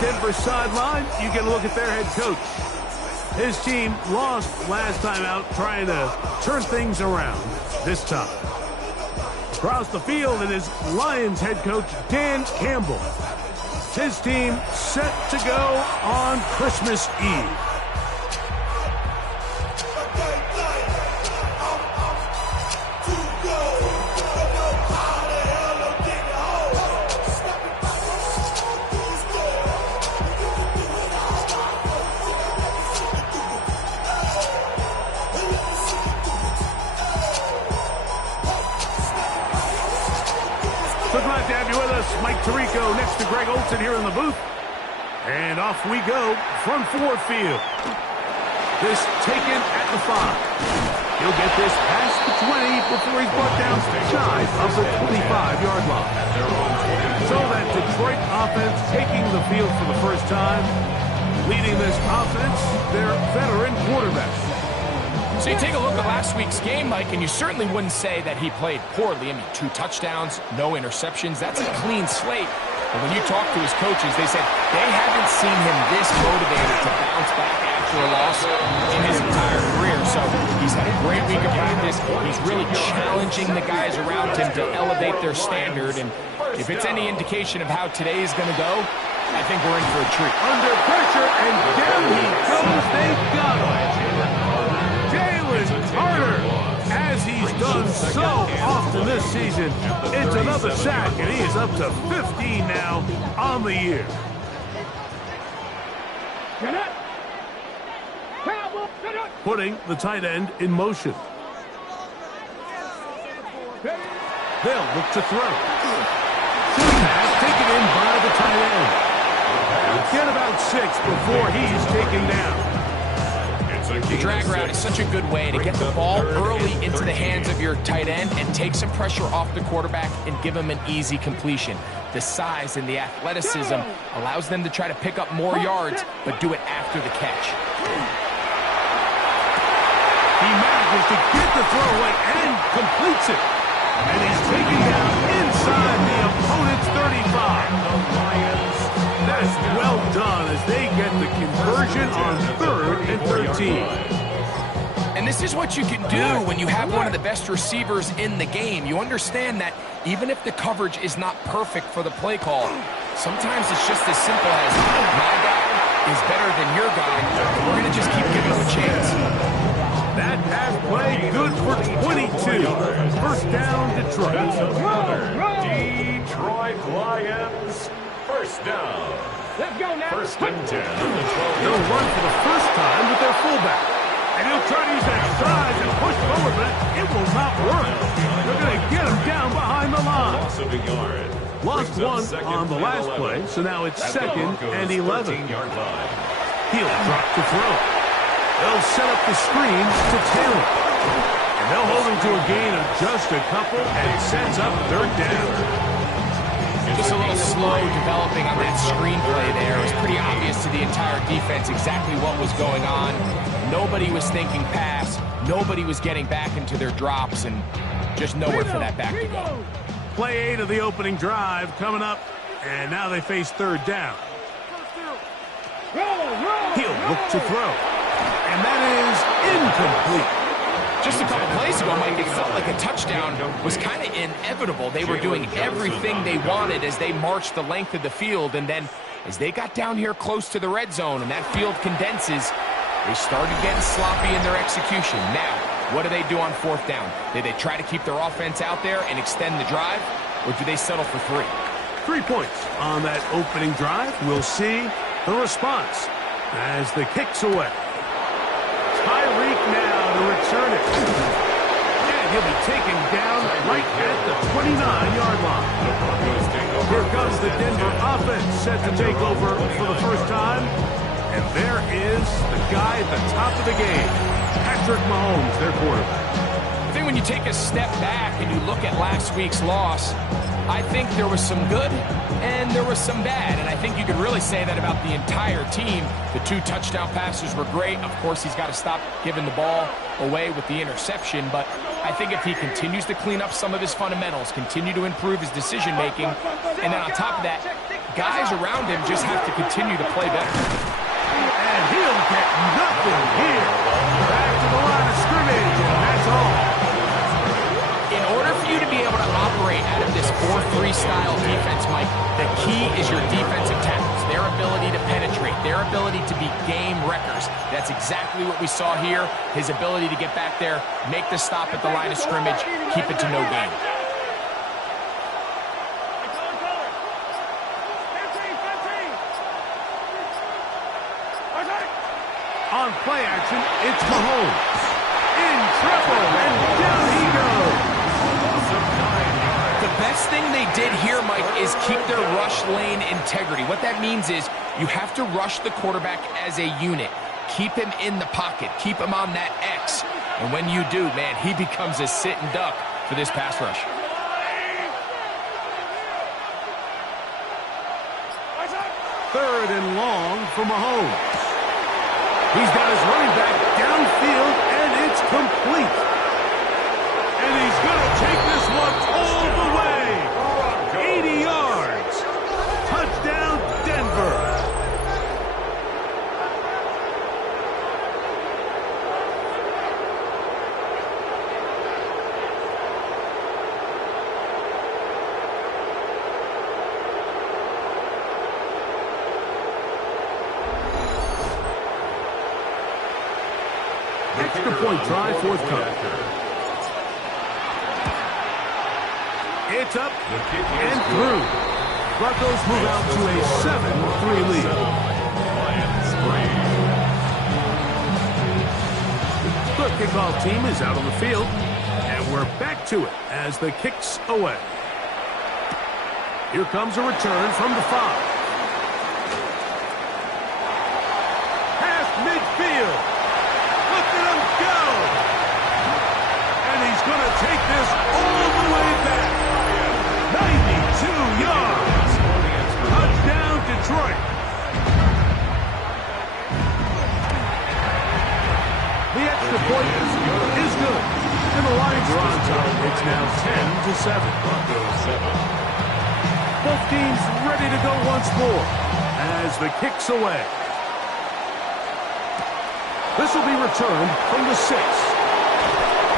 Denver sideline, you get a look at their head coach. His team lost last time out, trying to turn things around this time. Across the field, it is Lions head coach Dan Campbell. His team set to go on Christmas Eve. Glad to have you with us. Mike Tirico next to Greg Olson here in the booth. And off we go from Ford Field. This taken at the 5. He'll get this past the 20 before he's brought down shy of the 25-yard line. So that Detroit offense taking the field for the first time. Leading this offense, their veteran quarterback. So you take a look at last week's game, Mike, and you certainly wouldn't say that he played poorly. I mean, 2 touchdowns, no interceptions. That's a clean slate. But when you talk to his coaches, they said they haven't seen him this motivated to bounce back after a loss in his entire career. So he's had a great week of practice. He's really challenging the guys around him to elevate their standard. And if it's any indication of how today is going to go, I think we're in for a treat. Under pressure, and down he goes. They got him. Carter, as he's done so often this season, it's another sack, and he is up to 15 now on the year. Putting the tight end in motion. They'll look to throw. Short pass taken in by the tight end. Get about 6 before he's taken down. The drag route is such a good way to get the ball early into the hands of your tight end and take some pressure off the quarterback and give him an easy completion. The size and the athleticism allows them to try to pick up more yards, but do it after the catch. He manages to get the throw away and completes it. And he's taken down inside the opponent's 35. That's well done as they get the conversion on 3rd and 13. And this is what you can do when you have one of the best receivers in the game. You understand that even if the coverage is not perfect for the play call, sometimes it's just as simple as my guy is better than your guy. We're going to just keep giving him a chance. That pass play good for 22. First down, Detroit. Detroit Lions. First down. Let's go now. First and 10. They'll run for the first time with their fullback. And he'll try to use that size and push forward, but it will not work. They're going to get him down behind the line. Loss of a yard. Lost one on the last play, so now it's 2nd and 11. He'll drop to throw. They'll set up the screen to Taylor. And they'll hold him to a gain of just a couple, and it sets up 3rd down. Just a little slow developing on that screenplay there. It was pretty obvious to the entire defense exactly what was going on. Nobody was thinking pass. Nobody was getting back into their drops, and just nowhere for that back to go. Play 8 of the opening drive coming up, and now they face 3rd down. He'll look to throw, and that is incomplete. Just a couple plays ago, Mike, it felt like a touchdown was kind of inevitable. They were doing everything they wanted as they marched the length of the field, and then as they got down here close to the red zone and that field condenses, they started getting sloppy in their execution. Now, what do they do on 4th down? Do they try to keep their offense out there and extend the drive, or do they settle for 3? 3 points on that opening drive. We'll see the response as the kick's away. Tyreek now to return it. And he'll be taken down right at the 29-yard line. Here comes the Denver offense set to take over for the first time. And there is the guy at the top of the game, Patrick Mahomes, their quarterback. I think when you take a step back and you look at last week's loss, I think there was some good and there was some bad. And I think you could really say that about the entire team. The 2 touchdown passes were great. Of course, he's got to stop giving the ball away with the interception. But I think if he continues to clean up some of his fundamentals, continue to improve his decision-making, and then on top of that, guys around him just have to continue to play better. And he'll get nothing here. Back to the line of scrimmage, and that's all. In order for you to be able to operate out of this 4-3 style defense, Mike, the key is your defensive tackles, their ability to penetrate, their ability to be game wreckers. That's exactly what we saw here, his ability to get back there, make the stop at the line of scrimmage, keep it to no gain. On play action, it's Mahomes. In trouble, and down he goes. The best thing they did here, Mike, is keep their rush lane integrity. What that means is you have to rush the quarterback as a unit. Keep him in the pocket. Keep him on that X. And when you do, man, he becomes a sit and duck for this pass rush. Third and long for Mahomes. He's got his running back downfield, and it's complete. And he's going to take this one all the way. 80 yards. Touchdown, Denver. Extra point try forthcoming. It's up and through. Broncos move out to a 7-3 lead. The kickoff team is out on the field, and we're back to it as the kick's away. Here comes a return from the 5. Past midfield. Going to take this all the way back. 92 yards. Touchdown, Detroit. The extra point is good. And the Lions are on top. It's now 10-7. Both teams ready to go once more as the kick's away. This will be returned from the 6.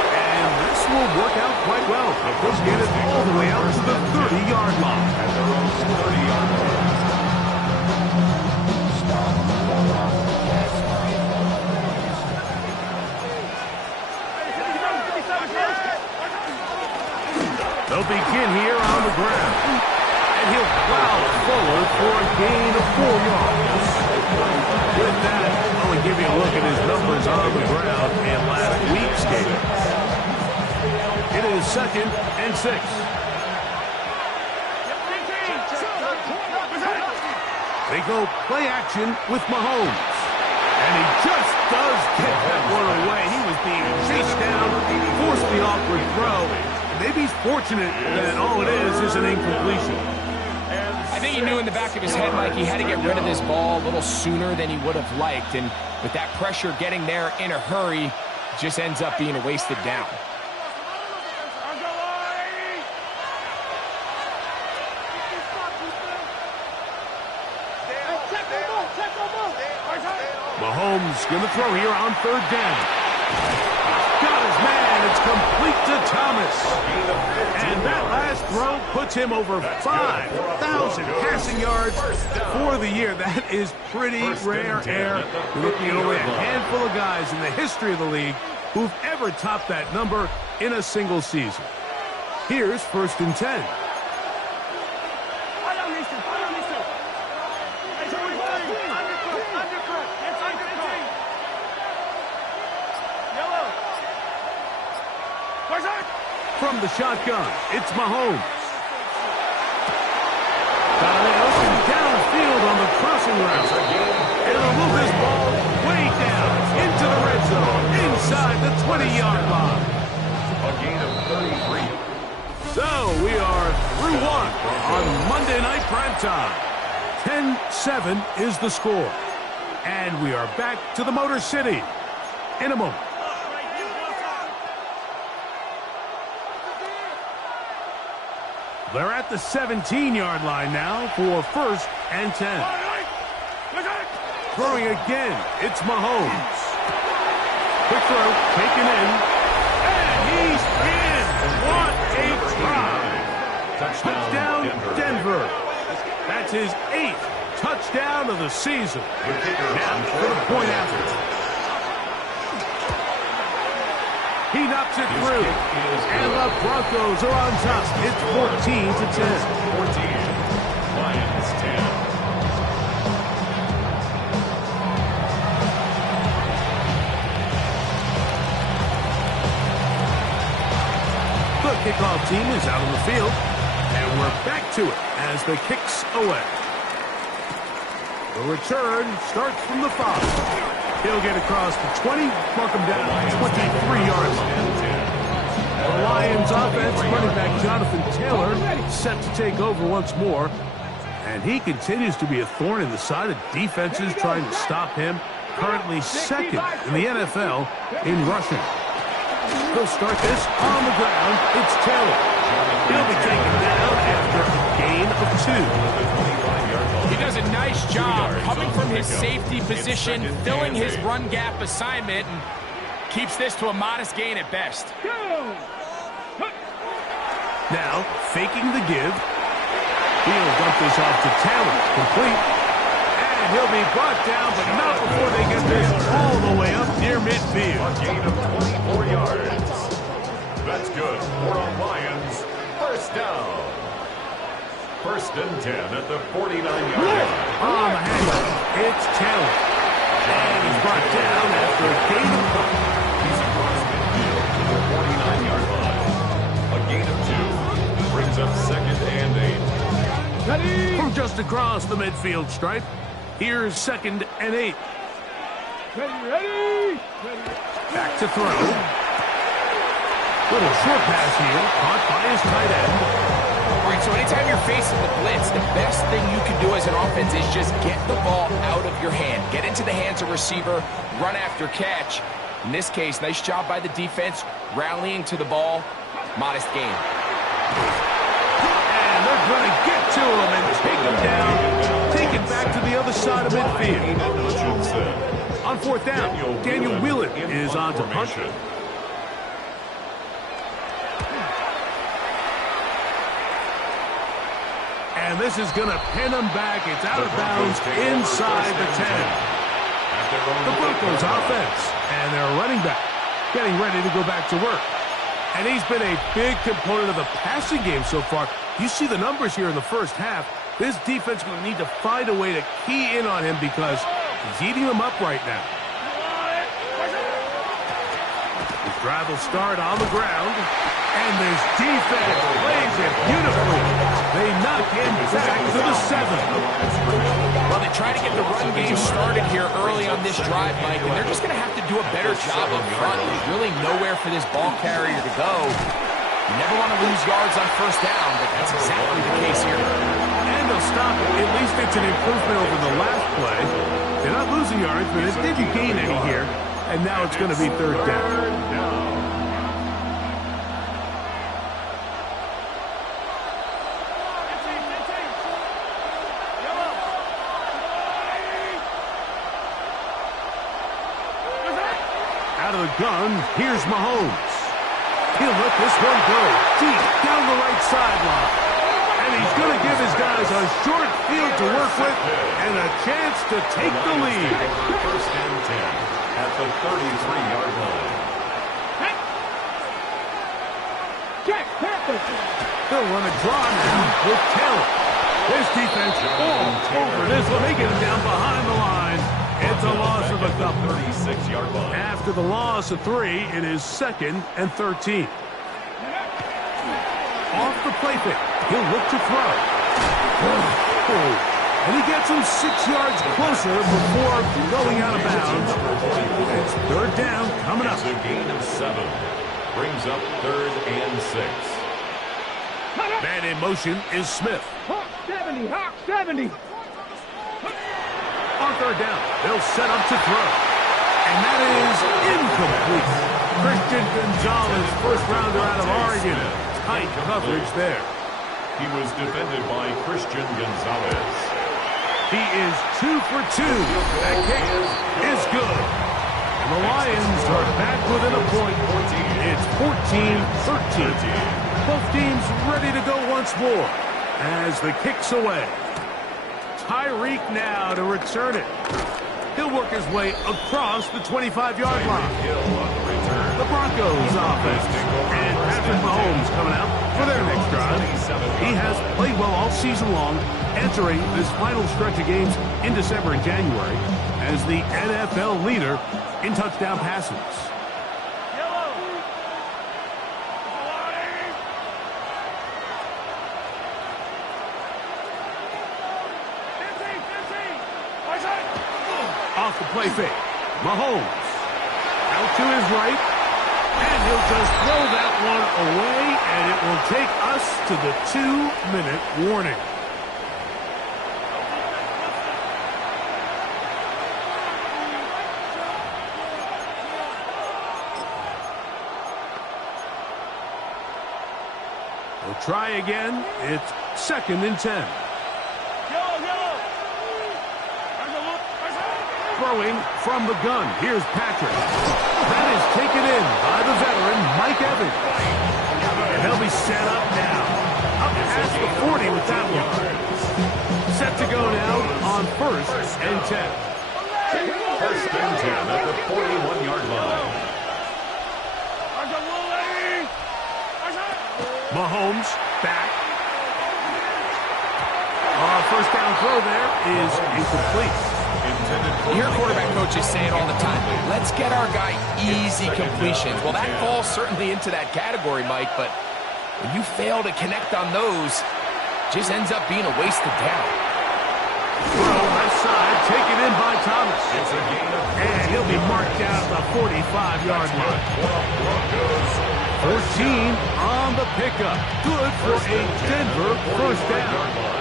And this will work out quite well. They'll get it all the way out to the 30-yard line. At their own 30-yard line. They'll begin here on the ground. And he'll plow forward for a gain of 4 yards. With that, I want to give you a look at his numbers on the ground in last week's game. It is 2nd and 6. They go play action with Mahomes. And he just does get that one away. He was being chased down, forced the awkward throw. Maybe he's fortunate that all it is an incompletion. I think he knew in the back of his head, Mike, he had to get rid of this ball a little sooner than he would have liked. And with that pressure getting there in a hurry, it just ends up being a wasted down. Mahomes going to throw here on 3rd down. Got his man. It's complete to Thomas. And that last throw puts him over 5,000 passing yards for the year. That is pretty rare air. You're looking at only a handful of guys in the history of the league who've ever topped that number in a single season. Here's 1st and 10. From the shotgun, it's Mahomes. Got it open downfield on the crossing route. And he'll move this ball way down into the red zone, inside the 20-yard line. gain of 33. So we are through one on Monday Night Primetime. 10-7 is the score. And we are back to the Motor City in a moment. They're at the 17-yard line now for 1st and 10. Throwing again, it's Mahomes. Quick throw, taken in, and he's in. What a try. Touchdown, Denver. That's his 8th touchdown of the season. Now for the point after. He knocks it through, and the Broncos are on top. It's 14-10. 14, Lions 10. The kickoff team is out on the field, and we're back to it as the kick's away. The return starts from the 5. He'll get across the 20, mark him down at the 23-yard line. The Lions offense, running back Jonathan Taylor, set to take over once more. And he continues to be a thorn in the side of defenses trying to stop him. Currently 2nd in the NFL in rushing. He'll start this on the ground. It's Taylor. He'll be taken down after a gain of 2. He does a nice job coming from his safety position, filling his run gap assignment, and keeps this to a modest gain at best. Now, faking the give. He'll dump this off to Taylor. Complete. And he'll be brought down, but not before they get this all the way up near midfield. A gain of 24 yards. That's good for our Lions. First down. 1st and 10 at the 49-yard line. On the handoff, it's Taylor. And he's brought down after a gain of 1. He's across midfield to the 49-yard line. A gain of 2 brings up 2nd and 8. From just across the midfield stripe, here's 2nd and 8. Back to throw. Little short pass here, caught by his tight end. All right, so anytime you're facing the blitz, the best thing you can do as an offense is just get the ball out of your hand. Get into the hands of receiver, run after catch. In this case, nice job by the defense, rallying to the ball. Modest gain. And they're going to get to him and take him down. Take it back to the other side of midfield. On 4th down, Daniel Whelan is on to punt. And this is going to pin him back. It's out of bounds inside the 10. The Broncos offense and their running back getting ready to go back to work. And he's been a big component of the passing game so far. You see the numbers here in the first half. This defense will need to find a way to key in on him because he's eating them up right now. His drive will start on the ground. And this defense plays it beautifully. They knock him back to the 7. Well, they try to get the run game started here early on this drive, Mike, and they're just going to have to do a better job up front. There's really nowhere for this ball carrier to go. You never want to lose yards on 1st down, but that's exactly the case here. And they'll stop it. At least it's an improvement over the last play. They're not losing yards, but it didn't gain any here. And now it's going to be 3rd down. Out of the gun, here's Mahomes. He'll let this one go deep down the right sideline. And he's going to give his guys a short field to work with and a chance to take the lead. 1st and 10 at the 33-yard line. They'll run a draw now with Taylor. This defense all over this one. They get him down behind the line. It's a loss of a couple. 36-yard line. After the loss of 3, it is 2nd and 13. Off the play fake. He'll look to throw. And he gets him 6 yards closer before going out of bounds. It's 3rd down coming up. It's a gain of 7. brings up 3rd and 6. Man in motion is Smith. Hawk 70, Hawk 70. On 3rd down, they'll set up to throw. And that is incomplete. Christian Gonzalez, first rounder out of Oregon. Tight coverage there. He was defended by Christian Gonzalez. He is 2 for 2. That kick is good. And the Lions are back within a point. It's 14-13. Both teams ready to go once more as the kick's away. Tyreek now to return it. He'll work his way across the 25-yard line. The Broncos offense. And Patrick Mahomes coming out for their next drive. He has played well all season long, entering this final stretch of games in December and January as the NFL leader in touchdown passes. Off the play fake. Mahomes out to his right, and he'll just throw that one away, and it will take us to the 2-minute warning. We'll try again. It's 2nd and 10. Throwing from the gun. Here's Patrick. That is taken in by the veteran, Mike Evans. And he'll be set up now. Up past the 40 with that one. Set to go now on 1st and 10. 1st and 10 at the 41-yard line. Mahomes back. First down throw there is incomplete. You hear quarterback coaches say it all the time. Let's get our guy easy completions. Well, that falls certainly into that category, Mike, but when you fail to connect on those, it just ends up being a wasted down. Throw left side, taken in by Thomas. And he'll be marked down at the 45-yard line. 14 on the pickup. Good for a Denver first down.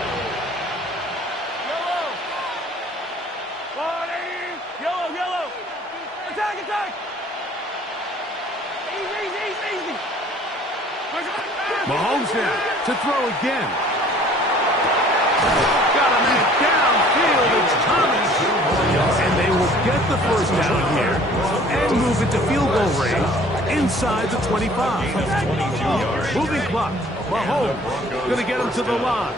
Mahomes now to throw again. Got a man downfield. It's Thomas. And they will get the first down here and move it to field goal range inside the 25. Moving clock. Mahomes going to get him to the line.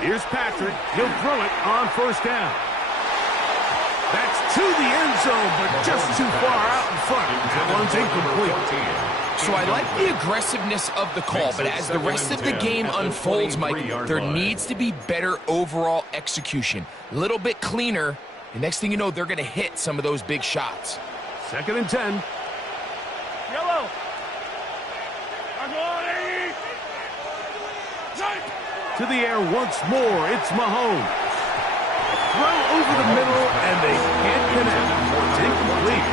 Here's Patrick. He'll throw it on 1st down. That's to the end zone, but just too far out in front. That one's incomplete. So I like the aggressiveness of the call, but as the rest of the game unfolds, Mike, there needs to be better overall execution. A little bit cleaner, and next thing you know, they're going to hit some of those big shots. 2nd and 10. Yellow. To the air once more. It's Mahomes. Throw over the middle, and they can't connect. It's incomplete.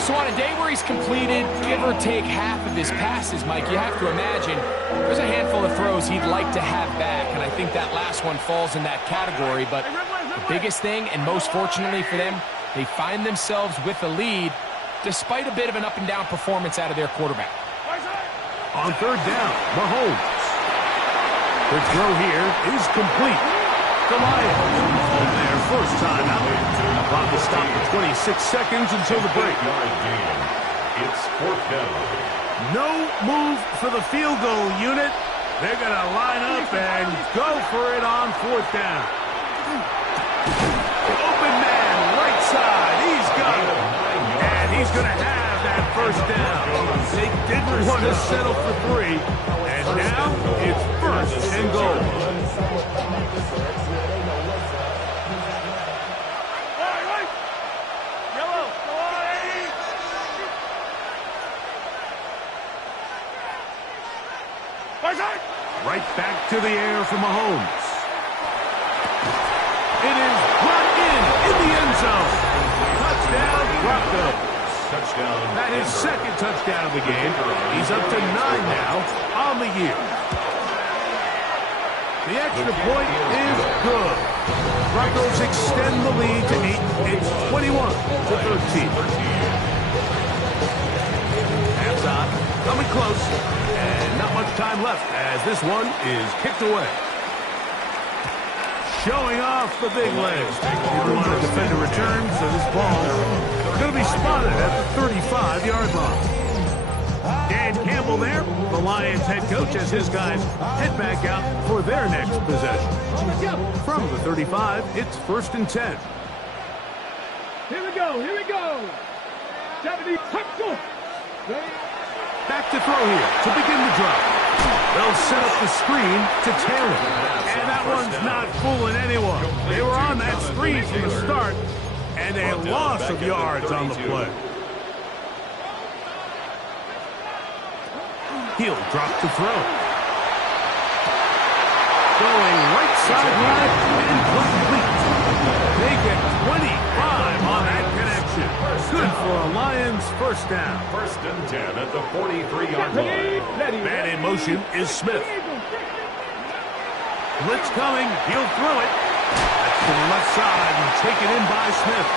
So on a day where he's completed, give or take half of his passes, Mike, you have to imagine there's a handful of throws he'd like to have back, and I think that last one falls in that category. But the biggest thing, and most fortunately for them, they find themselves with the lead despite a bit of an up-and-down performance out of their quarterback. On 3rd down, Mahomes. The throw here is complete. The Lions on their first time out. Clock will stop for 26 seconds until the break. It's 4th down. No move for the field goal unit. They're going to line up and go for it on 4th down. Open man, right side. He's got it. And he's going to have that first down. They didn't want to settle for 3. And now it's 1st and goal. Right back to the air for Mahomes. It is brought in the Broncos. Touchdown. That is second touchdown of the game. He's up to 9 now on the year. The extra point is good. Broncos extend the lead to 8. It's 21-13. Half time, coming close, and not much time left as this one is kicked away. Showing off the big legs. They want to defend a return, so this ball is going to be spotted at the 35-yard line. Dan Campbell there, the Lions head coach, as his guys head back out for their next possession. From the 35, it's 1st and 10. Here we go. 70, go. Back to throw here to begin the drive. They'll set up the screen to Taylor. And that one's not fooling anyone. They were on that screen from the start, and a loss of yards on the play. He'll drop to throw. Going right sideline and complete. They get 25 on that connection. Good for a Lions first down. 1st and 10 at the 43-yard line. Man in motion is Smith. Blitz coming. He'll throw it. That's to the left side and taken in by Smith.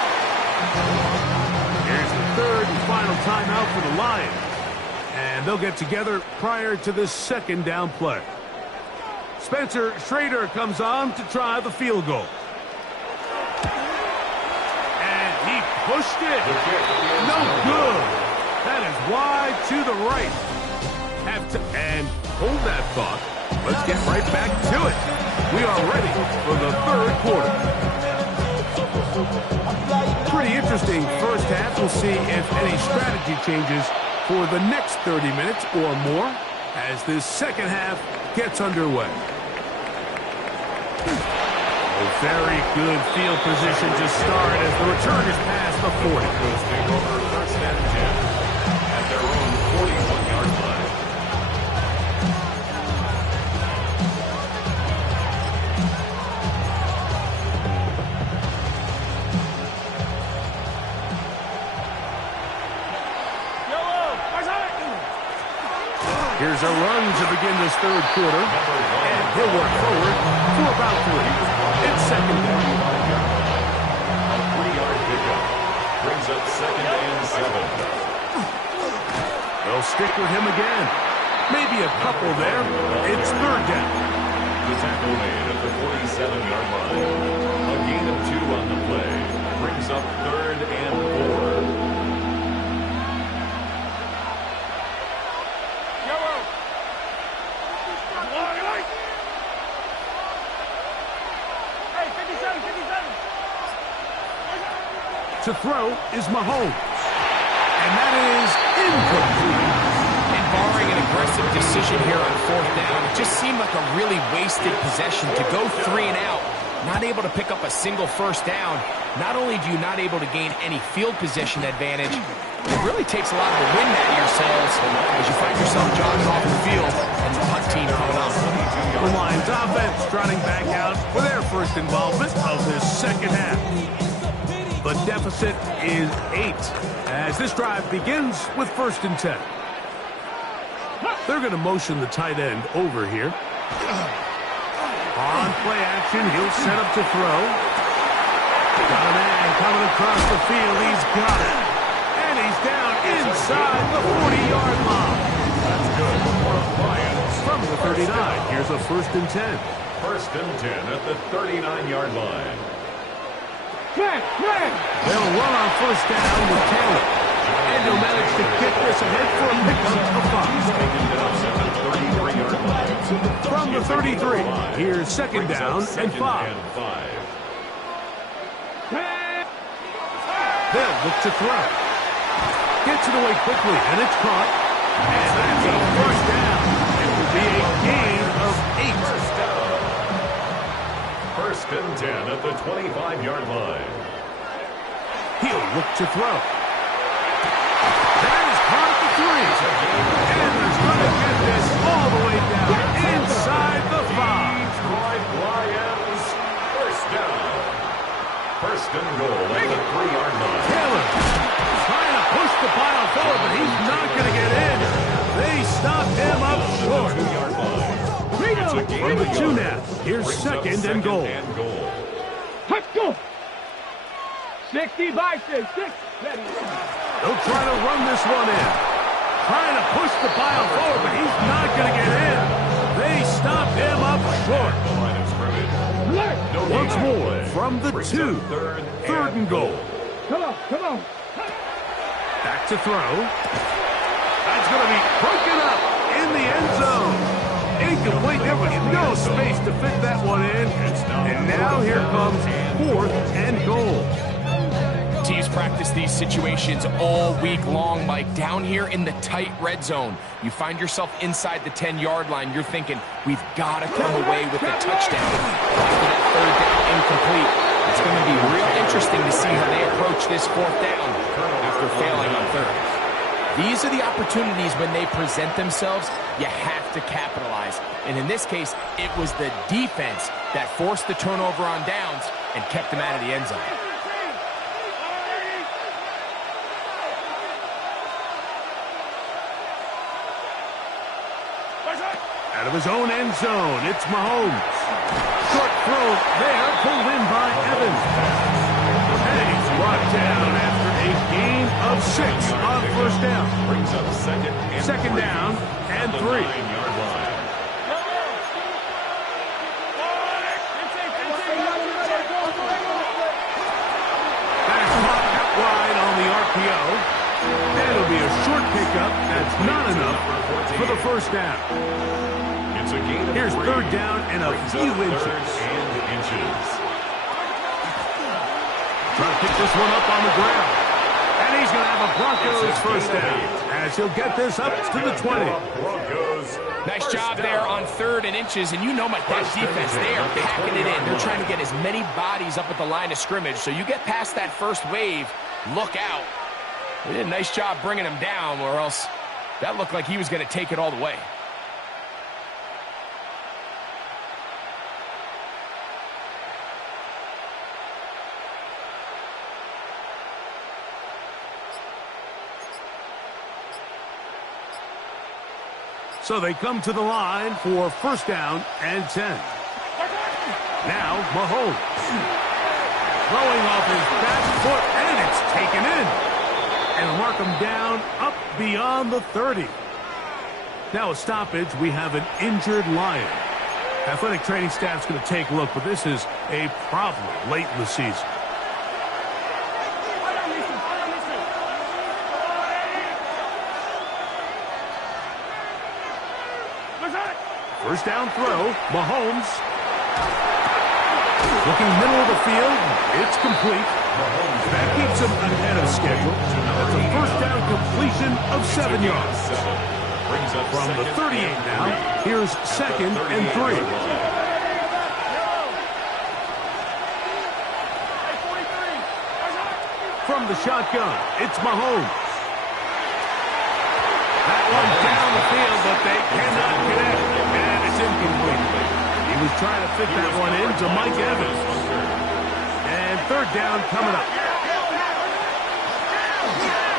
Here's the 3rd and final timeout for the Lions. And they'll get together prior to this 2nd down play. Spencer Schrader comes on to try the field goal. And he pushed it. No good. That is wide to the right. And hold that thought. Let's get right back to it. We are ready for the 3rd quarter. Pretty interesting first half. We'll see if any strategy changes for the next 30 minutes or more as this 2nd half gets underway. A very good field position to start as the return is past the 40. Take over 1st and 10 at their own 41-yard line. Here's a run to begin this 3rd quarter, and he'll work forward for about 3. It's 2nd down. A 3-yard pickup brings up 2nd and 7. They'll stick with him again. Maybe a couple there. It's 3rd down. The tackle made at the 47-yard line. A gain of 2 on the play brings up 3rd and 4. To throw is Mahomes. And that is incomplete. And barring an aggressive decision here on 4th down, it just seemed like a really wasted possession to go 3 and out, not able to pick up a single 1st down. Not only do you not able to gain any field position advantage, it really takes a lot of the wind out of yourselves as you find yourself jogging off the field and the punt team coming up. The Lions offense trotting back out for their first involvement of this 2nd half. The deficit is 8 as this drive begins with 1st and 10. They're going to motion the tight end over here. On play action, he'll set up to throw. Got a man coming across the field. He's got it. And he's down inside the 40-yard line. That's good for the Lions. From the 39, here's a 1st and 10. 1st and 10 at the 39-yard line. They'll run on 1st down with Taylor. And he'll manage to kick this ahead for a pickup of 5. From the 33, here's 2nd down and 5. They'll look to throw. Gets it away quickly, and it's caught. And that's a 1st down. It will be a gain of 8. 1st and 10 at the 25-yard line. He'll look to throw. That is caught at the 3. And there's going to get this all the way down inside the 5. Lions, 1st down. 1st and goal at the 3-yard line. Taylor pile forward, but he's not going to get in. They stopped him up short. From the 2 now, here's second and goal. Let's go. 60 by 6. They'll try to run this one in. Trying to push the pile forward, but he's not going to get in. They stopped him up short. Once more from the 2. Third and goal. Come on. Back to throw. That's going to be broken up in the end zone. Incomplete. There was no space to fit that one in. And now here comes 4th and goal. Teams practice these situations all week long, Mike. Down here in the tight red zone, you find yourself inside the 10-yard line. You're thinking, we've got to come away with a touchdown. After that 3rd down incomplete, it's going to be real interesting to see how they approach this 4th down after failing on 3rd. These are the opportunities when they present themselves, you have to capitalize. And in this case, it was the defense that forced the turnover on downs and kept them out of the end zone. Out of his own end zone, it's Mahomes. Short throw there, pulled in by Evans. And he's brought down after a gain of 6 on 1st down. Brings up second down and 3. That's caught out wide on the RPO. That'll be a short pickup. That's not enough for the 1st down. Here's 3rd down and a few inches. Trying to pick this one up on the ground. And he's going to have a Broncos 1st down as he'll get this up to the 20. Nice job there on 3rd and inches. And you know, Mike, that defense, they are packing it in. They're trying to get as many bodies up at the line of scrimmage. So you get past that first wave, look out. They did a nice job bringing him down, or else that looked like he was going to take it all the way. So they come to the line for 1st down and 10. Now Mahomes. Throwing off his back foot, and it's taken in. And mark him down up beyond the 30. Now a stoppage, we have an injured Lion. Athletic training staff's going to take a look, but this is a problem late in the season. First down throw, Mahomes. Looking middle of the field, it's complete. That keeps him ahead of schedule. That's a 1st down completion of 7 yards. From the 38 now, here's 2nd and 3. From the shotgun, it's Mahomes. That one down the field, but they cannot connect. And it's incomplete. He was trying to fit that one in to Mike Evans. And 3rd down coming up.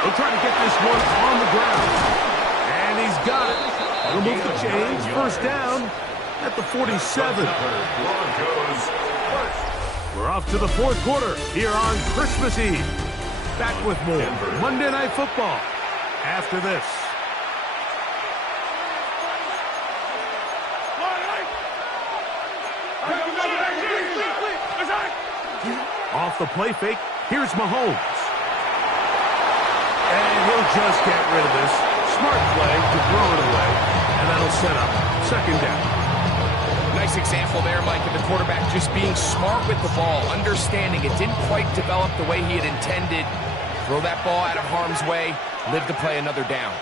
They'll try to get this one on the ground. And he's got it. He'll move the chains. 1st down at the 47. We're off to the 4th quarter here on Christmas Eve. Back with more Monday Night Football after this. Off the play fake, here's Mahomes. And he'll just get rid of this. Smart play to throw it away. And that'll set up 2nd down. Nice example there, Mike, of the quarterback just being smart with the ball, understanding it didn't quite develop the way he had intended. Throw that ball out of harm's way, live to play another down.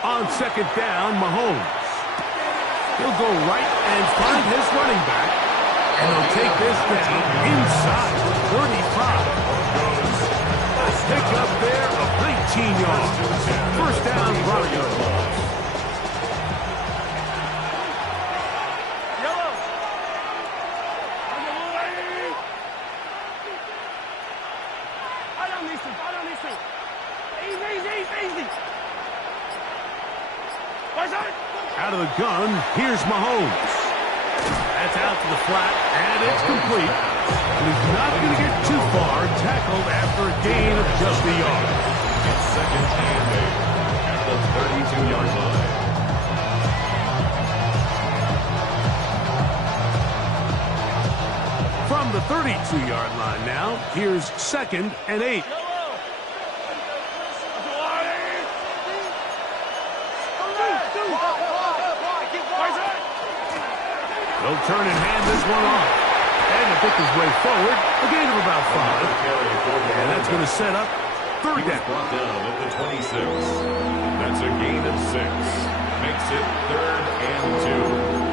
On 2nd down, Mahomes. He'll go right and find his running back. And he'll take this down inside 35. Pick up there of 19 yards. 1st down, Broncos. gun, here's Mahomes. That's out to the flat, and it's complete. He's not going to get too far, tackled after a gain of just a yard. It's second and 8 at the 32-yard line. From the 32-yard line now, here's second and 8. They'll turn and hand this one off. And to pick his way forward, a gain of about 5. And that's going to set up third down. Brought down at the 26. That's a gain of 6. Makes it third and 2.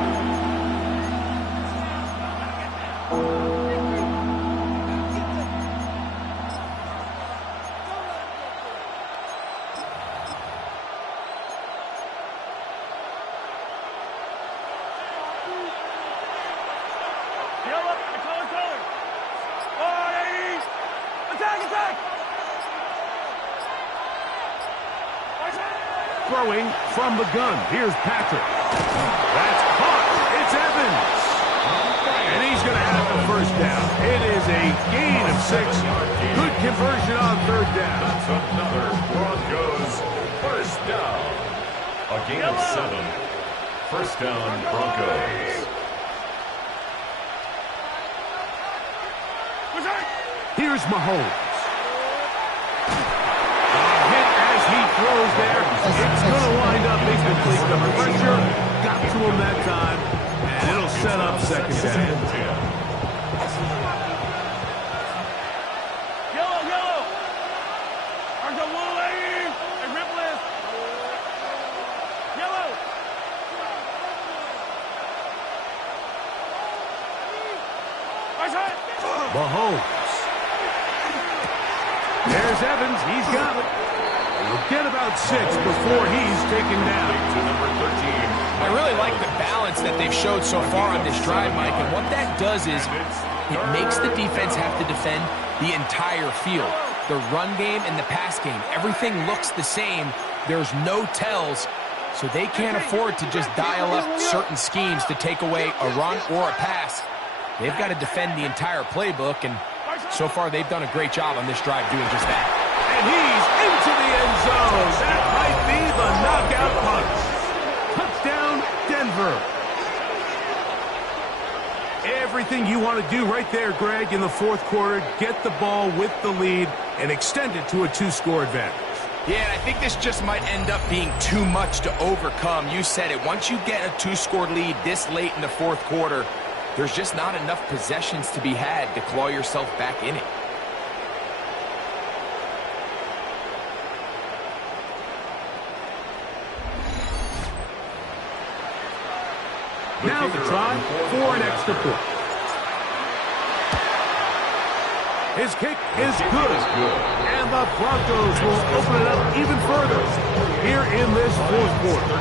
Throwing from the gun. Here's Patrick. That's caught. It's Evans. And he's going to have the first down. It is a gain of 6. Good conversion on third down. That's another Broncos first down. A gain of 7. First down, Broncos. Here's Mahomes. He throws there. It's going to wind up incomplete. The pressure got to him that time, and it'll set up second down. Yellow. There's a blue lady. And Ripless. Yellow. Mahomes. There's Evans. He's got it. He'll get about 6 before he's taken down. To number 13. I really like the balance that they've showed so far on this drive, Mike, and what that does is it makes the defense have to defend the entire field. The run game and the pass game, everything looks the same. There's no tells, so they can't afford to just dial up certain schemes to take away a run or a pass. They've got to defend the entire playbook, and so far they've done a great job on this drive doing just that. And he's into the end zone. That might be the knockout punch. Touchdown, Denver. Everything you want to do right there, Greg, in the fourth quarter. Get the ball with the lead and extend it to a 2-score advantage. Yeah, and I think this just might end up being too much to overcome. You said it. Once you get a 2-score lead this late in the fourth quarter, there's just not enough possessions to be had to claw yourself back in it. Now the try for an extra point. His kick is good. And the Broncos will open it up even further here in this fourth quarter.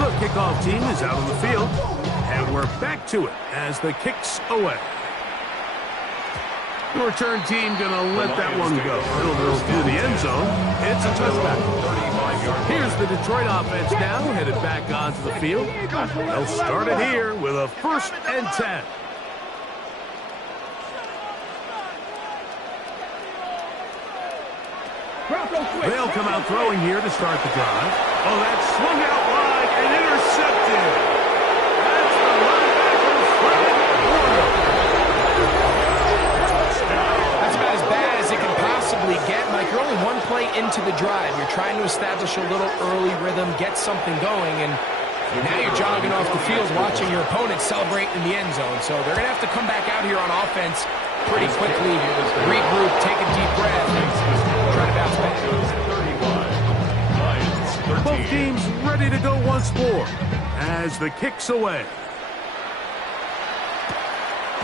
The kickoff team is out on the field, and we're back to it as the kick's away. The return team going to let that one go. It'll go through the end zone. It's a touchback. Here's the Detroit offense now, headed back onto the field. They'll start it here with a 1st and 10. They'll come out throwing here to start the drive. Oh, that's swung out wide and intercepted. That's the linebacker, Fred Warner. That's about as bad as it can possibly get, Mike. You're only one play into the drive. You're trying to establish a little early rhythm, get something going, and now you're jogging off the field watching your opponent celebrate in the end zone. So they're going to have to come back out here on offense pretty quickly, regroup, take a deep breath, and try to bounce back. Both teams ready to go once more as the kick's away.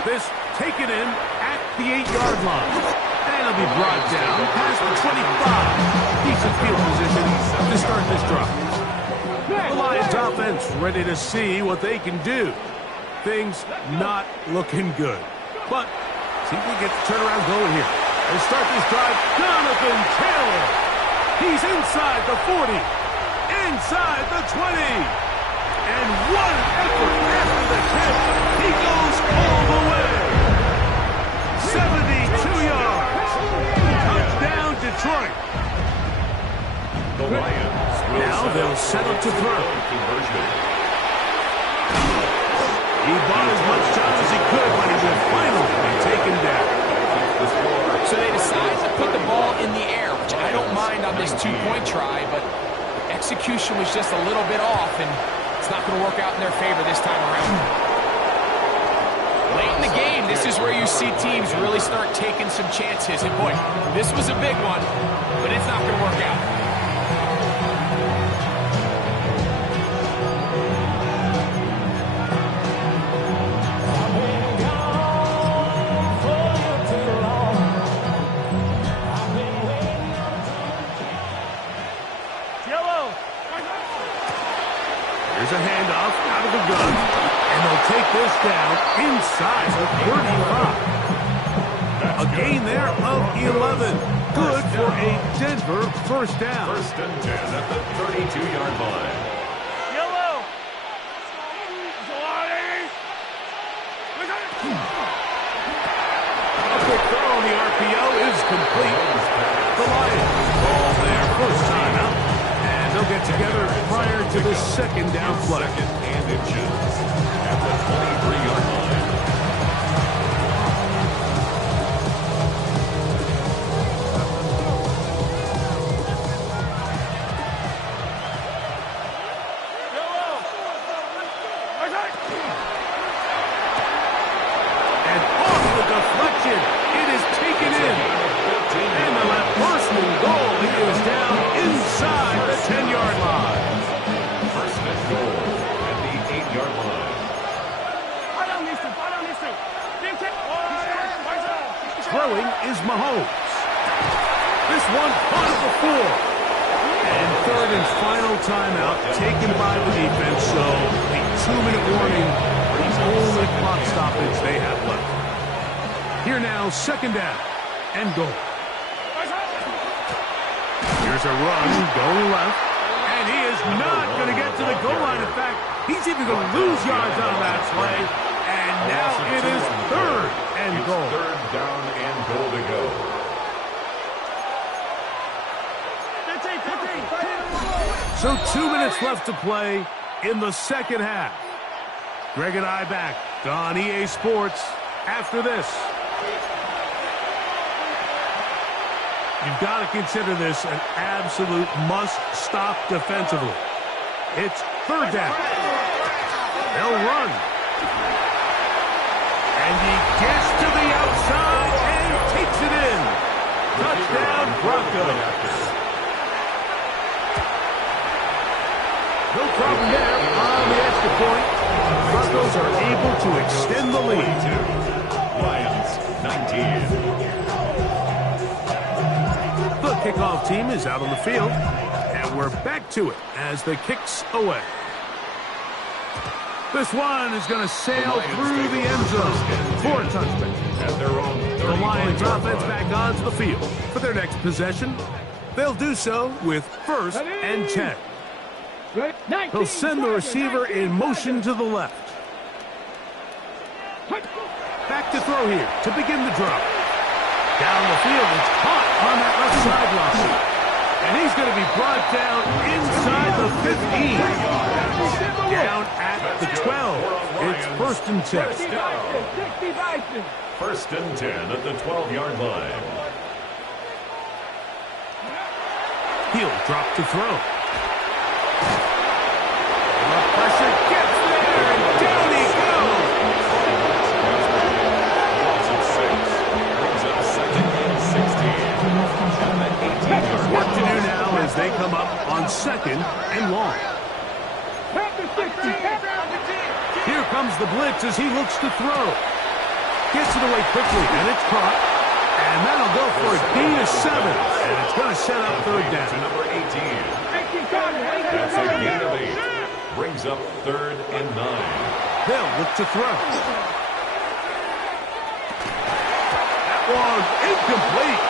This taken in at the 8-yard line. And it'll be brought down past the 25. Decent field position to start this drive. The Lions offense ready to see what they can do. Things not looking good. But see if we get the turnaround going here. They start this drive. Jonathan Taylor. He's inside the 40. inside the 20. And what an effort after the catch. He goes all the way. 72 yards. Touchdown, Detroit. The Lions will Now they'll set up to throw. He bought as much time as he could when he will finally be taken down. So they decide to put the ball in the air, which I don't mind on this two-point try, but execution was just a little bit off, and it's not going to work out in their favor this time around. Late in the game, this is where you see teams really start taking some chances. And boy, this was a big one, but it's not going to work out. Here's a handoff out of the gun, and they'll take this down inside the 35. A gain there of 11. Good for a Denver first down. First and 10 at the 32-yard line. Yellow. A quick throw on the RPO is complete. The Lions ball there, first time out. And they'll get together prior to the second down play. Second and inches at the 23-yard line. And off the deflection, it is taken in. And the left first and goal. He is down inside the 10-yard line. First and goal at the 8-yard line. Throwing is Mahomes. This one caught at the 4. And third and final timeout taken by the defense, so the 2-minute warning, the only clock stoppage they have left. Here now, second down and goal. Here's a run going left, and he is not going to get to the goal line. In fact, he's even going to lose yards on that play. And now it is third and goal. Third down and goal to go. So 2 minutes left to play in the second half. Greg and I back on EA Sports after this. You've got to consider this an absolute must-stop defensively. It's third down. They'll run. And he gets to the outside and takes it in. Touchdown, Broncos. No problem there on the extra point. Broncos are able to extend the lead. Lions 19. The kickoff team is out on the field, and we're back to it as the kick's away. This one is going to sail through the end zone for a touchdown. At their own The Lions offense back onto the field for their next possession. They'll do so with first and 10. He'll send the receiver in motion to the left. Back to throw here to begin the drop. Down the field, it's caught on that left sideline. And he's going to be brought down inside the 15. Down at the 12. It's first and 10. First and 10 at the 12-yard line. He'll drop to throw. Pressure gets there, and down he goes. Work to do now as they come up on second and long. Here comes the blitz as he looks to throw. Gets it away quickly, and it's caught. And that'll go for a gain of 7. And it's going to set up third down. To number 18. That's a gain of 8. Brings up third and 9. They'll look to throw. That was incomplete.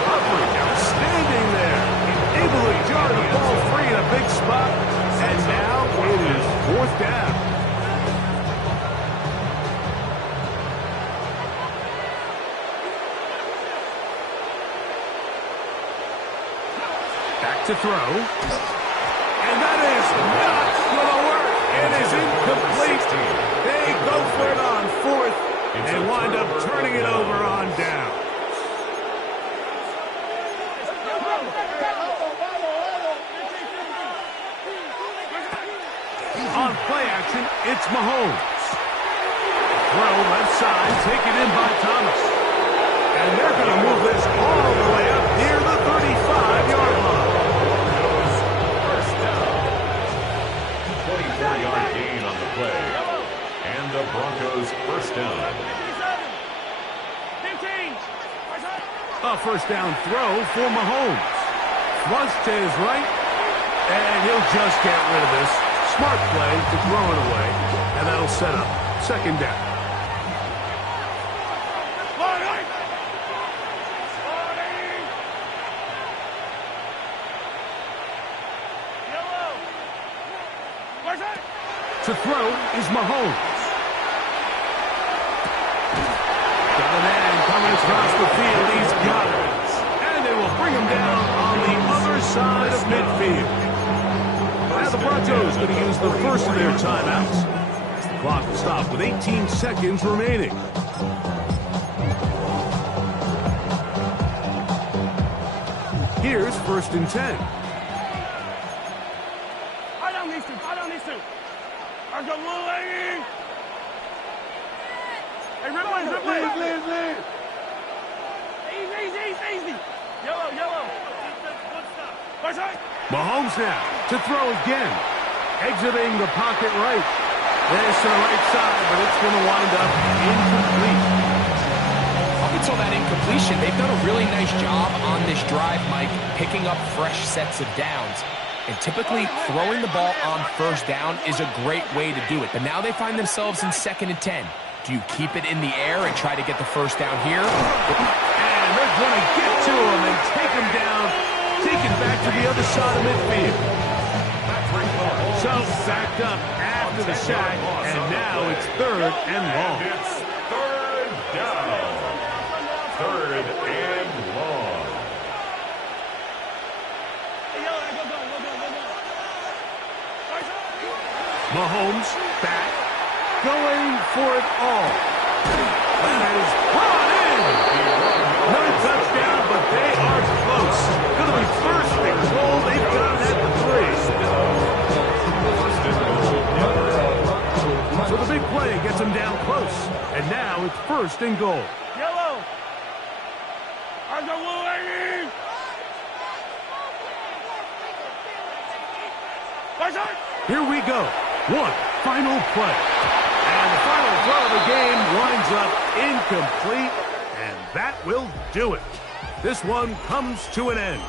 Coverage outstanding there. able to jar the ball free in a big spot. And now it is 4th down. Back to throw. And that is not going to work. It is incomplete. They go for it on 4th and wind up turning it over on down. On play action, it's Mahomes. Throw left side, taken in by Thomas. And they're going to move this all the way up near the 35-yard line. First down. 24-yard gain on the play. And the Broncos first down. A first down throw for Mahomes. Flush to his right, and he'll just get rid of this. Smart play to throw it away, and that'll set up 2nd down. To throw is Mahomes. Got a man coming across the field. He's got it. And they will bring him down on the other side of midfield. Now the Broncos going to use the first of their timeouts. As the clock will stop with 18 seconds remaining. Here's 1st and 10. I don't need to. I got little lady. Hey, Ripley. Easy. Yellow. Mahomes now to throw again. Exiting the pocket right. There's to the right side, but it's going to wind up incomplete. Up until that incompletion, they've done a really nice job on this drive, Mike, picking up fresh sets of downs. And typically, throwing the ball on 1st down is a great way to do it. But now they find themselves in 2nd and 10. Do you keep it in the air and try to get the 1st down here? And they're going to get to him and take him down, take it back to the other side of midfield. So, backed up after the sack, and now it's 3rd and long. And it's 3rd down. 3rd and long. Mahomes back, going for it all. That is brought in. No touchdown, but they are close. Going to be 1st and goal. They've got it at the 3. So the big play gets them down close. And now it's 1st and goal. Yellow. I got little lady. Here we go. One final play. And the final throw of the game winds up incomplete, and that will do it. This one comes to an end.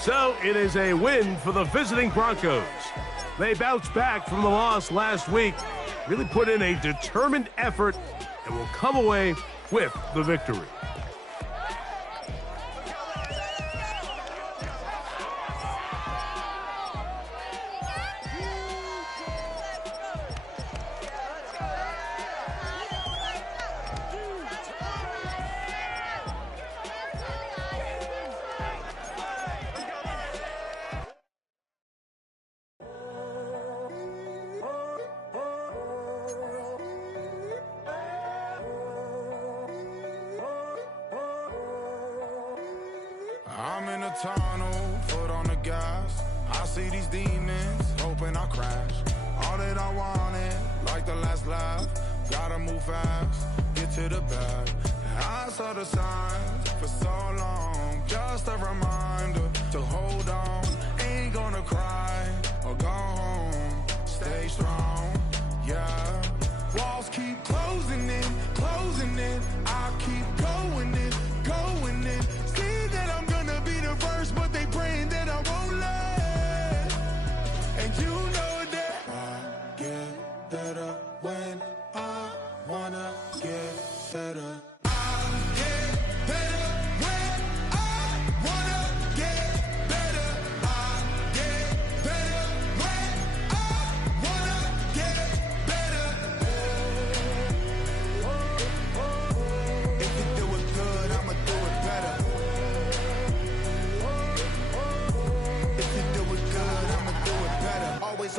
So it is a win for the visiting Broncos. They bounced back from the loss last week, really put in a determined effort, and will come away with the victory. I'm in a tunnel, foot on the gas. I see these demons, hoping I crash. All that I wanted, like the last laugh. Gotta move fast, get to the bag. I saw the signs for so long, just a reminder to hold on. Ain't gonna cry or go home, stay strong, yeah. Walls keep closing in, I keep going in, going in. See that I'm gonna be the first, but they praying that I won't let. And you know that I get better when I wanna get better. I get better when I wanna get better.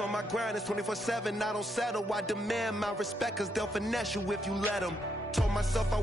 on my grind, it's 24/7, I don't settle. I demand my respect, cause they'll finesse you if you let them. Told myself I